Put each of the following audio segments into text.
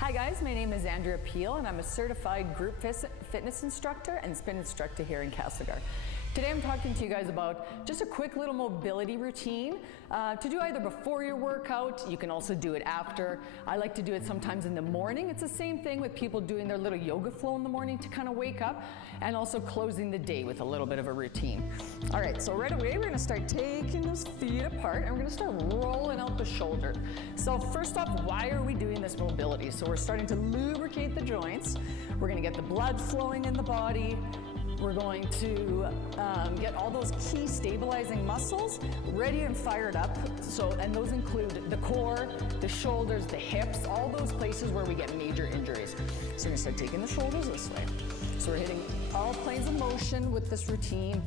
Hi guys, my name is Andrea and I'm a certified group fitness instructor and spin instructor here in Castlegar. Today I'm talking to you guys about just a quick little mobility routine to do either before your workout. You can also do it after. I like to do it sometimes in the morning. It's the same thing with people doing their little yoga flow in the morning to kind of wake up, and also closing the day with a little bit of a routine. All right, so right away we're going to start taking those feet apart and we're going to start rolling out the shoulders. So first off, why are we doing this mobility? So we're starting to lubricate the joints. We're going to get the blood flowing in the body. We're going to get all those key stabilizing muscles ready and fired up. And those include the core, the shoulders, the hips, all those places where we get major injuries. So we're gonna start taking the shoulders this way. So we're hitting all planes of motion with this routine.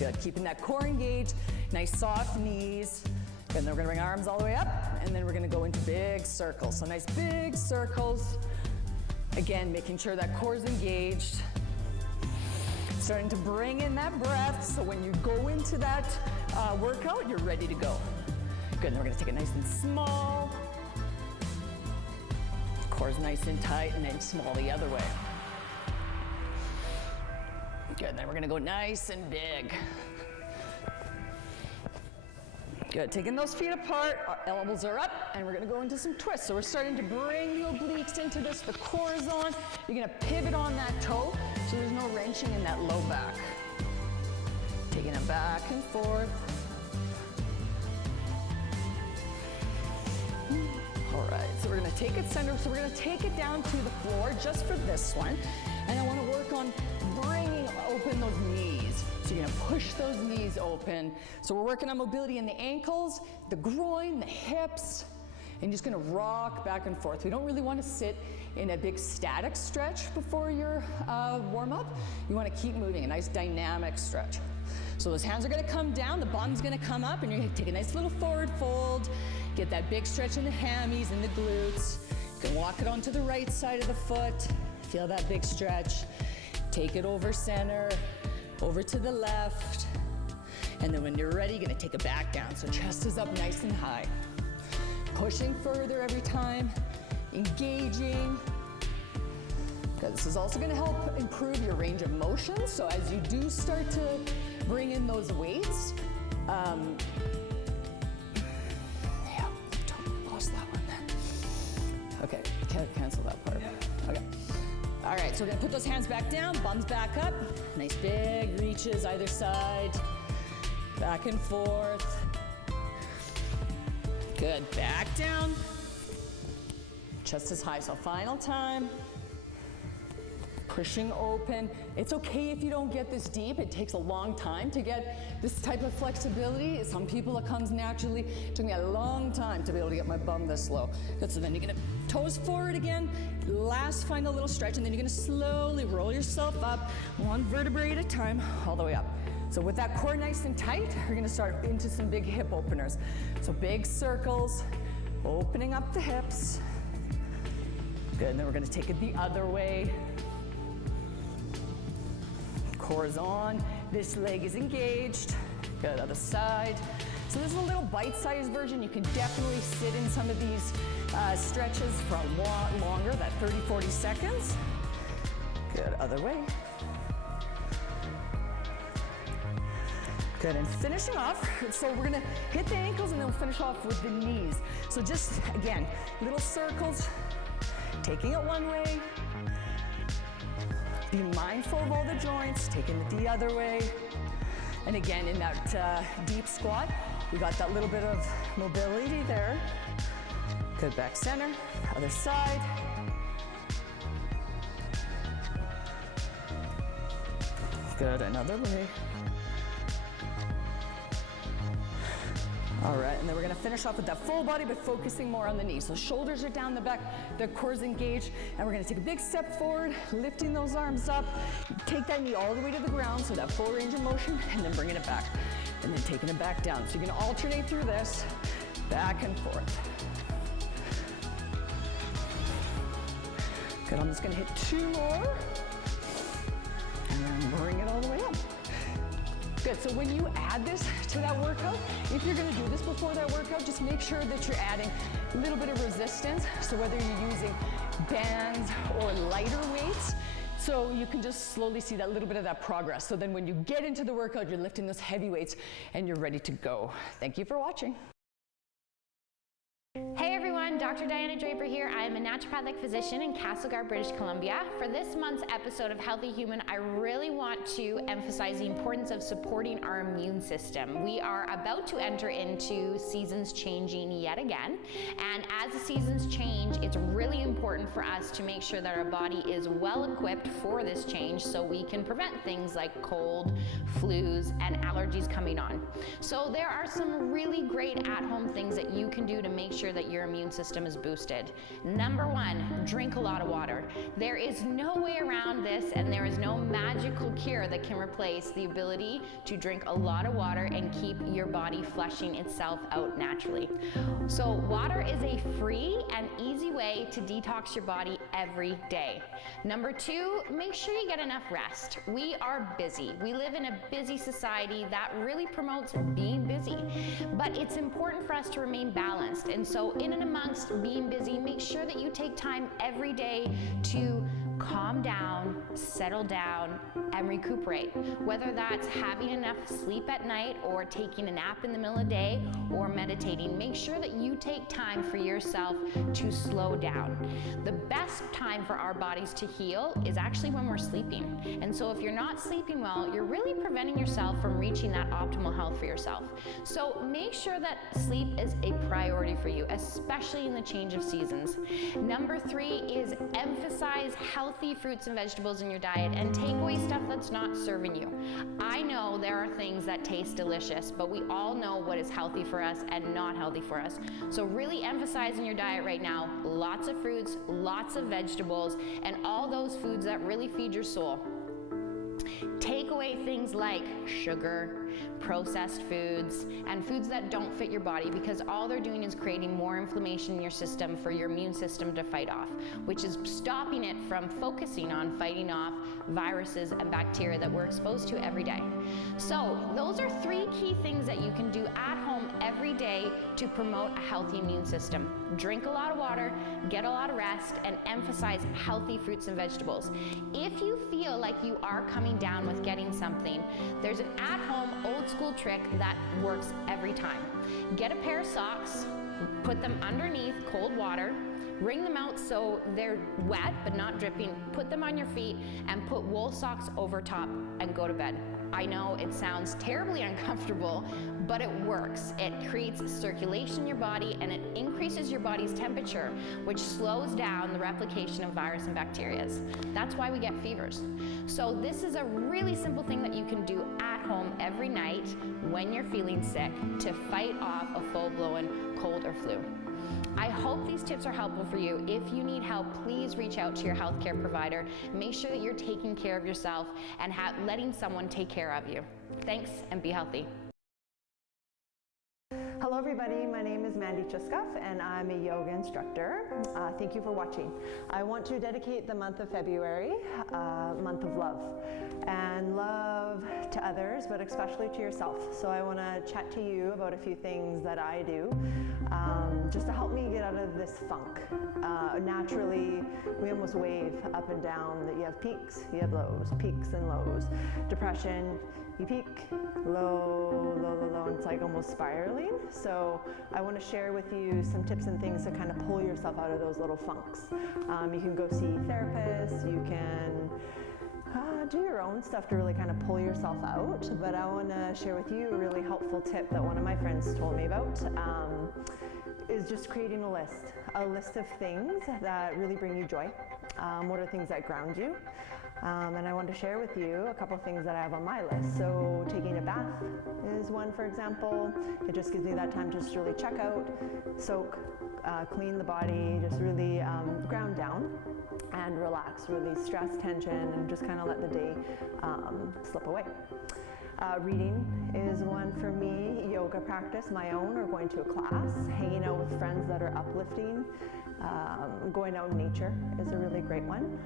Good, keeping that core engaged, nice soft knees. And then we're gonna bring arms all the way up, and then we're gonna go into big circles. So nice big circles. Again, making sure that core is engaged. Starting to bring in that breath, so when you go into that workout, you're ready to go. Good, and we're gonna take it nice and small. Core's nice and tight, and then small the other way. Good, then we're gonna go nice and big. Good, taking those feet apart, our elbows are up, and we're gonna go into some twists. So we're starting to bring the obliques into this, the core is on. You're gonna pivot on that toe, so there's no wrenching in that low back. Taking it back and forth. All right, so we're gonna take it center, so we're gonna take it down to the floor just for this one. And I wanna work on bringing open those knees. So you're gonna push those knees open. So we're working on mobility in the ankles, the groin, the hips, and just gonna rock back and forth. We don't really wanna sit in a big static stretch before your warm up. You wanna keep moving, a nice dynamic stretch. So those hands are gonna come down, the bottom's gonna come up, and you're gonna take a nice little forward fold, get that big stretch in the hammies and the glutes. You can walk it onto the right side of the foot, feel that big stretch. Take it over center, over to the left, and then when you're ready, you're gonna take it back down. So chest is up nice and high. Pushing further every time, engaging. Good. This is also gonna help improve your range of motion. So as you do start to bring in those weights, yeah, totally lost that one there. Okay, cancel that part. Okay. All right, so we're gonna put those hands back down, bums back up. Nice big reaches either side. Back and forth. Good, back down. Chest is high, so final time. Pushing open. It's okay if you don't get this deep. It takes a long time to get this type of flexibility. Some people it comes naturally. It took me a long time to be able to get my bum this low. Good, so then you're gonna toes forward again. Last final little stretch, and then you're gonna slowly roll yourself up, one vertebrae at a time, all the way up. So with that core nice and tight, we're gonna start into some big hip openers. So big circles, opening up the hips. Good, and then we're gonna take it the other way. Core is on, this leg is engaged. Good, other side. So this is a little bite-sized version. You can definitely sit in some of these stretches for a lot longer, that 30, 40 seconds. Good, other way. Good, and finishing off, so we're gonna hit the ankles and then we'll finish off with the knees. So just, again, little circles, taking it one way. Be mindful of all the joints, taking it the other way. And again, in that deep squat, we got that little bit of mobility there. Good, back center, other side. Good, another way. All right, and then we're gonna finish off with that full body, but focusing more on the knees. So shoulders are down the back, the core's engaged, and we're gonna take a big step forward, lifting those arms up. Take that knee all the way to the ground, so that full range of motion, and then bringing it back. And then taking it back down. So you're gonna alternate through this, back and forth. Good, I'm just gonna hit 2 more, and then bring it all the way up. Good, so when you add this to that workout, if you're gonna do this before that workout, just make sure that you're adding little bit of resistance. So whether you're using bands or lighter weights, so you can just slowly see that little bit of that progress. So then when you get into the workout, you're lifting those heavy weights and you're ready to go. Thank you for watching. Hey everyone, Dr. Draper here. I am a naturopathic physician in Castlegar, British Columbia. For this month's episode of Healthy Human, I really want to emphasize the importance of supporting our immune system. We are about to enter into seasons changing yet again, and as the seasons change, it's really important for us to make sure that our body is well equipped for this change so we can prevent things like cold, flus, and allergies coming on. So there are some really great at-home things that you can do to make sure that your immune system is boosted. Number one, drink a lot of water. There is no way around this, and there is no magical cure that can replace the ability to drink a lot of water and keep your body flushing itself out naturally. So water is a free and easy way to detox your body every day. Number two, make sure you get enough rest. We are busy. We live in a busy society that really promotes being busy, but it's important for us to remain balanced. And so in and amongst being busy, make sure that you take time every day to calm down, settle down, and recuperate. Whether that's having enough sleep at night or taking a nap in the middle of the day or meditating, make sure that you take time for yourself to slow down. The best time for our bodies to heal is actually when we're sleeping. And so if you're not sleeping well, you're really preventing yourself from reaching that optimal health for yourself. So make sure that sleep is a priority for you, especially in the change of seasons. Number three is emphasize healthy fruits and vegetables in your diet and take away stuff that's not serving you. I know there are things that taste delicious, but we all know what is healthy for us and not healthy for us. So really emphasize in your diet right now, lots of fruits, lots of vegetables, and all those foods that really feed your soul. Take away things like sugar, processed foods, and foods that don't fit your body, because all they're doing is creating more inflammation in your system for your immune system to fight off, which is stopping it from focusing on fighting off viruses and bacteria that we're exposed to every day. So those are three key things that you can do at home every day to promote a healthy immune system. Drink a lot of water, get a lot of rest, and emphasize healthy fruits and vegetables. If you feel like you are coming down with getting something, there's an at-home old school trick that works every time. Get a pair of socks, put them underneath cold water, wring them out so they're wet but not dripping, put them on your feet, and put wool socks over top and go to bed. I know it sounds terribly uncomfortable, but it works. It creates circulation in your body and it increases your body's temperature, which slows down the replication of virus and bacteria. That's why we get fevers. So this is a really simple thing that you can do at home every night when you're feeling sick to fight off a full-blown cold or flu. I hope these tips are helpful for you. If you need help, please reach out to your healthcare provider. Make sure that you're taking care of yourself and letting someone take care of you. Thanks, and be healthy. Hello everybody, my name is Mandy and I'm a yoga instructor. Thank you for watching. I want to dedicate the month of February, month of love. And love to others, but especially to yourself. So I want to chat to you about a few things that I do just to help me get out of this funk. Naturally, we almost wave up and down, that you have peaks, you have lows, peaks and lows. Depression, you peak, low, low, low, low, and it's like almost spiraling. So I want to share with you some tips and things to kind of pull yourself out of those little funks. You can go see therapists, you can do your own stuff to really kind of pull yourself out, but I want to share with you a really helpful tip that one of my friends told me about, is just creating a list of things that really bring you joy. What are things that ground you? And I want to share with you a couple things that I have on my list. So taking a bath is one, for example. It just gives me that time to just really check out, soak, clean the body, just really ground down and relax, release stress, tension, and just kind of let the day slip away. Reading is one for me, yoga practice, my own, or going to a class, hanging out with friends that are uplifting, going out in nature is a really great one.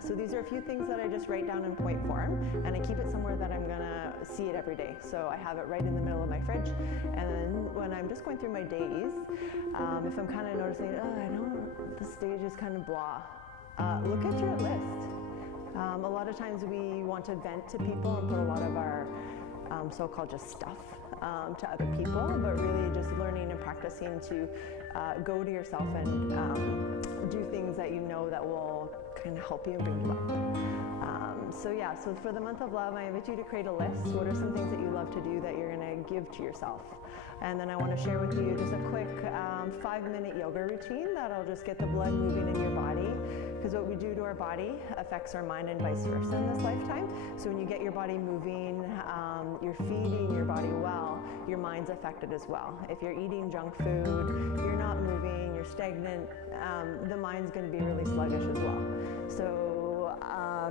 So these are a few things that I just write down in point form, and I keep it somewhere that I'm gonna see it every day. So I have it right in the middle of my fridge, and then when I'm just going through my days, if I'm kind of noticing, I know this stage is kind of blah, look at your list. A lot of times we want to vent to people and put a lot of our so-called just stuff to other people, but really just learning and practicing to go to yourself and do things that you know that will kind of help you and bring you up. So for the month of love, I invite you to create a list. What are some things that you love to do that you're going to give to yourself? And then I want to share with you just a quick 5-minute yoga routine that'll just get the blood moving in your body, because what we do to our body affects our mind and vice versa in this lifetime. So when you get your body moving, you're feeding your body well, your mind's affected as well. If you're eating junk food, you're not moving, you're stagnant, the mind's going to be really sluggish as well. So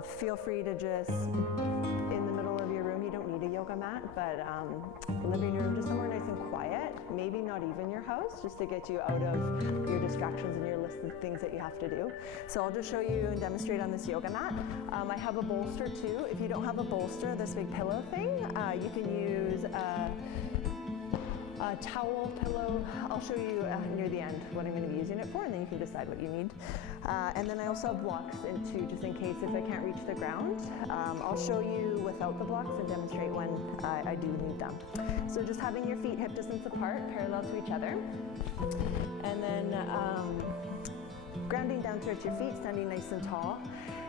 feel free to just, in the middle of your room, you don't need a yoga mat, but living room, just somewhere nice and quiet, maybe not even your house, just to get you out of your distractions and your list of things that you have to do. So I'll just show you and demonstrate on this yoga mat. I have a bolster too. If you don't have a bolster, this big pillow thing, you can use a towel, pillow. I'll show you near the end what I'm going to be using it for, and then you can decide what you need. And then I also have blocks just in case if I can't reach the ground. I'll show you without the blocks and demonstrate when I do need them. So just having your feet hip distance apart, parallel to each other. And then grounding down towards your feet, standing nice and tall.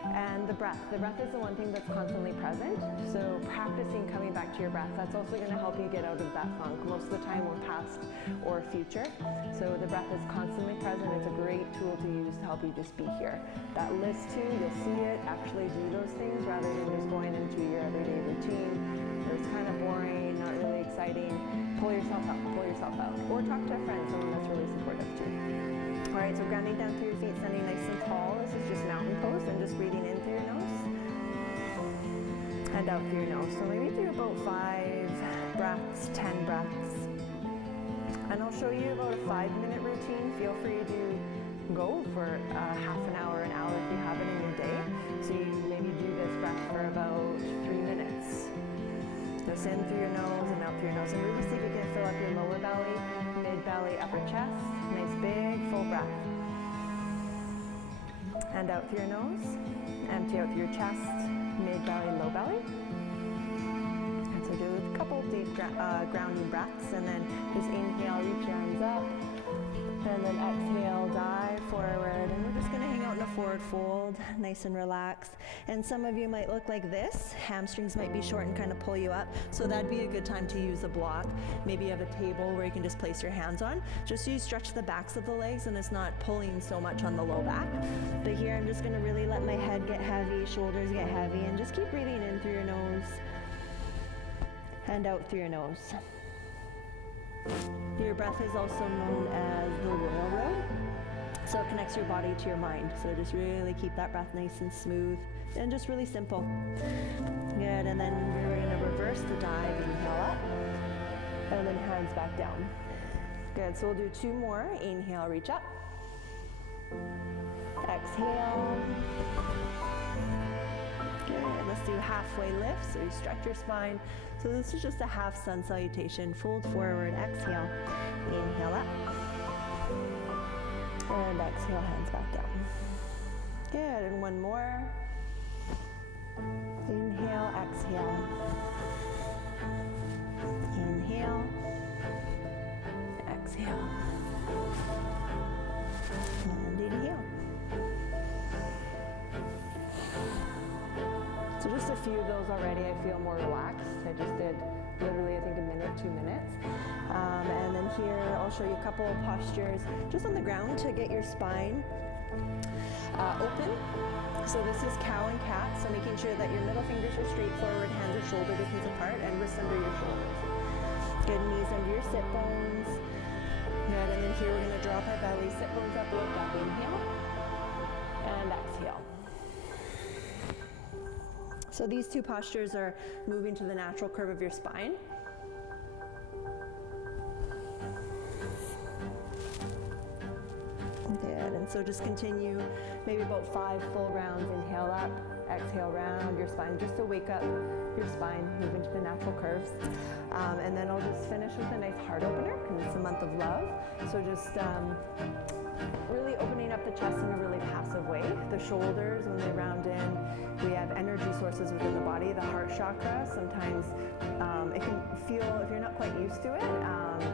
And the breath. The breath is the one thing that's constantly present. So practicing coming back to your breath, that's also going to help you get out of that funk. Most of the time we're past or future. So the breath is constantly present. It's a great tool to use to help you just be here. That list too, you'll see it, actually do those things rather than just going into your everyday routine. It's kind of boring, not really exciting. Pull yourself out, or talk to a friend, someone that's really supportive too. All right, so grounding down through your feet, standing nice and tall. This is just mountain pose, and just breathing in through your nose and out through your nose. So maybe do about 5 breaths, 10 breaths. And I'll show you about a 5-minute routine. Feel free to go for half an hour if you have it in your day. So you maybe do this breath for about 3 minutes. Just in through your nose and out through your nose. And really see if you can fill up your lower belly, mid-belly, upper chest. Nice big full breath. And out through your nose. Empty out through your chest, mid-belly, low belly. And so do a couple deep grounding breaths, and then just inhale, reach your arms up. And then exhale, dive forward, and we're just going to hang out in a forward fold, nice and relaxed. And some of you might look like this. Hamstrings might be short and kind of pull you up, so that'd be a good time to use a block. Maybe you have a table where you can just place your hands on. Just so you stretch the backs of the legs and it's not pulling so much on the low back. But here I'm just going to really let my head get heavy, shoulders get heavy, and just keep breathing in through your nose and out through your nose. Your breath is also known as the royal road, so it connects your body to your mind. So just really keep that breath nice and smooth and just really simple. Good, and then we're going to reverse the dive, inhale up, and then hands back down. Good, so we'll do 2 more. Inhale, reach up. Exhale. Good, let's do halfway lift, so you stretch your spine. So this is just a half sun salutation. Fold forward, exhale, inhale up, and exhale, hands back down. Good, and 1 more. Inhale, exhale. Inhale, exhale, and inhale. So just a few of those already, I feel more relaxed. I just did literally, I think, a minute, 2 minutes. And then here, I'll show you a couple of postures just on the ground to get your spine open. So this is cow and cat, so making sure that your middle fingers are straight forward, hands are shoulder distance apart, and wrists under your shoulders. Good, knees under your sit bones. Good, and then here we're going to drop our belly, sit bones up, lift up, inhale, and exhale. So So these two postures are moving to the natural curve of your spine. Good, and so just continue maybe about 5 full rounds. Inhale up, exhale round your spine, just to wake up your spine, move into the natural curves. And then I'll just finish with a nice heart opener, because it's the month of love. So just really opening up the chest in a really passive way. The shoulders, when they round in, we have energy sources within the body. The heart chakra, sometimes it can feel, if you're not quite used to it,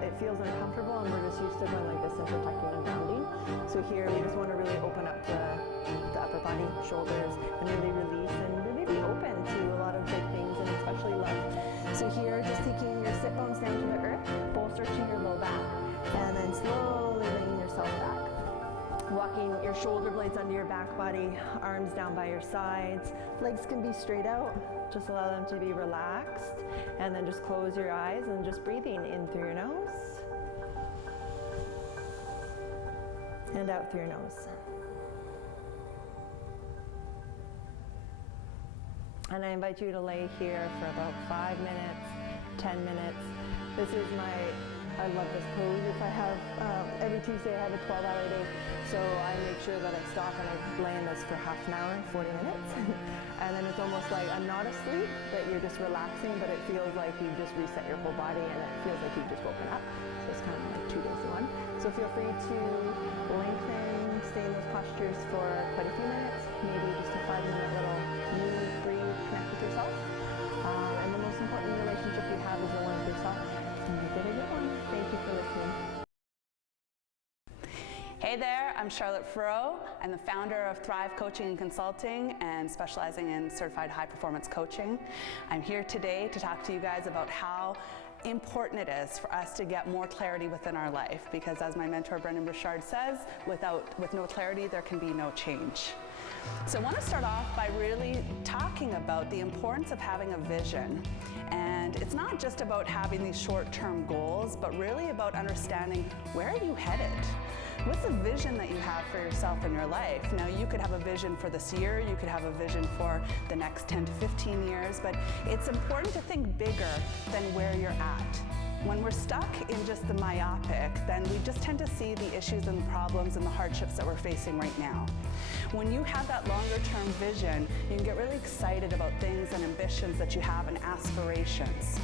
it feels uncomfortable, and we're just used to going like this and protecting and grounding. So here we just want to really open up the upper body, shoulders, and really release and really be open to a lot of big things, and especially love. So here, just taking your sit bones down to the earth, bolstering your low back, and then slowly bringing yourself back. Walking your shoulder blades under your back body, arms down by your sides. Legs can be straight out. Just allow them to be relaxed. And then just close your eyes and just breathing in through your nose. And out through your nose. And I invite you to lay here for about 5 minutes, 10 minutes. This is I love this pose. If I have, every Tuesday I have a 12-hour day, so I make sure that I stop and I lay in this for half an hour, 40 minutes. And then it's almost like I'm not asleep, but you're just relaxing, but it feels like you just reset your whole body, and it feels like you've just woken up. So it's kind of like 2 days in one. So feel free to lengthen, stay in those postures for quite a few minutes, maybe just a 5-minute little move, breathe, connect with yourself. And the most important relationship you have is the one with yourself. So make it a good one. Thank you for listening. Hey there, I'm Charlotte Furrow. I'm the founder of Thrive Coaching and Consulting, and specializing in certified high performance coaching. I'm here today to talk to you guys about how important it is for us to get more clarity within our life, because as my mentor Brendan Burchard says, with no clarity there can be no change. So I want to start off by really talking about the importance of having a vision. And it's not just about having these short-term goals, but really about understanding, where are you headed? What's the vision that you have for yourself in your life? Now, you could have a vision for this year, you could have a vision for the next 10 to 15 years, but it's important to think bigger than where you're at. When we're stuck in just the myopic, then we just tend to see the issues and the problems and the hardships that we're facing right now. When you have that longer term vision, you can get really excited about things and ambitions that you have and aspirations.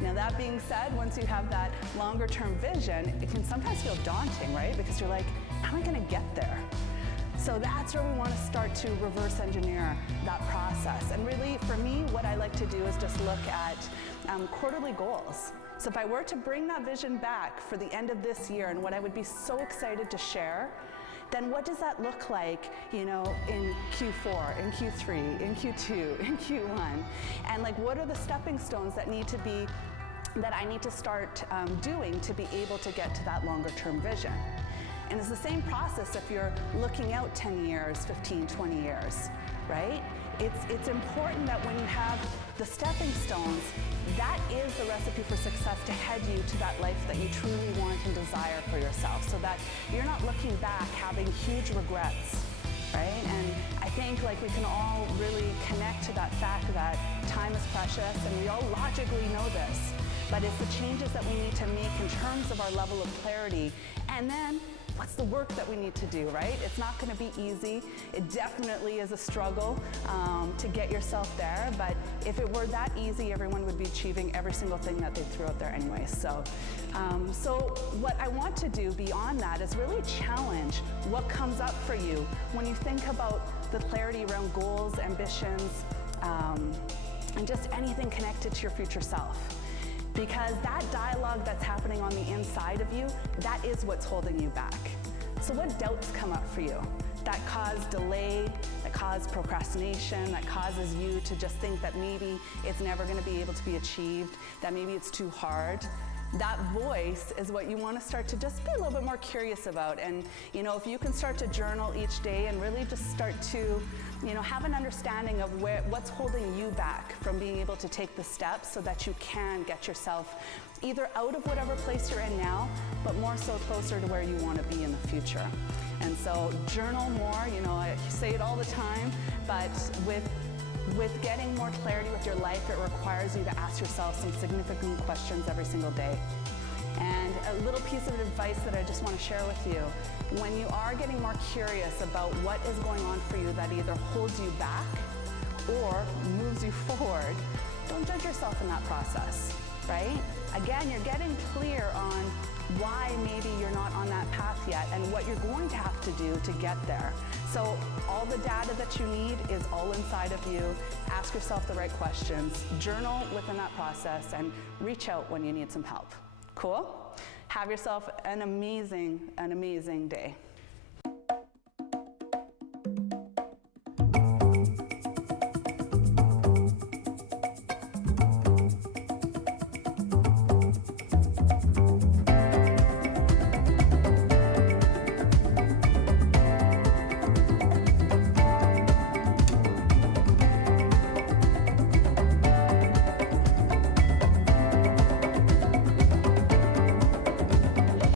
Now, that being said, once you have that longer term vision, it can sometimes feel daunting, right? Because you're like, how am I gonna get there? So that's where we want to start to reverse engineer that process. And really, for me, what I like to do is just look at quarterly goals. So if I were to bring that vision back for the end of this year, and what I would be so excited to share, then what does that look like, in Q4, in Q3, in Q2, in Q1? And like, what are the stepping stones that I need to start doing to be able to get to that longer term vision? And it's the same process if you're looking out 10 years, 15, 20 years, right? It's important that when you have the stepping stones, that is the recipe for success to head you to that life that you truly want and desire for yourself, so that you're not looking back having huge regrets, right? And I think we can all really connect to that fact that time is precious, and we all logically know this, but it's the changes that we need to make in terms of our level of clarity, and then what's the work that we need to do, right? It's not going to be easy. It definitely is a struggle to get yourself there, but if it were that easy, everyone would be achieving every single thing that they threw out there anyway. So what I want to do beyond that is really challenge what comes up for you when you think about the clarity around goals, ambitions, and just anything connected to your future self. Because that dialogue that's happening on the inside of you, that is what's holding you back. So what doubts come up for you that cause delay, that cause procrastination, that causes you to just think that maybe it's never going to be able to be achieved, that maybe it's too hard? That voice is what you want to start to just be a little bit more curious about. And if you can start to journal each day and really just start to have an understanding of what's holding you back from being able to take the steps so that you can get yourself either out of whatever place you're in now, but more so closer to where you want to be in the future. And so journal more, I say it all the time, but with With getting more clarity with your life, it requires you to ask yourself some significant questions every single day. And a little piece of advice that I just want to share with you, when you are getting more curious about what is going on for you that either holds you back or moves you forward, don't judge yourself in that process, right? Again, you're getting clear on why maybe you're not on that path yet and what you're going to have to do to get there. So all the data that you need is all inside of you. Ask yourself the right questions, journal within that process, and reach out when you need some help. Cool? Have yourself an amazing day.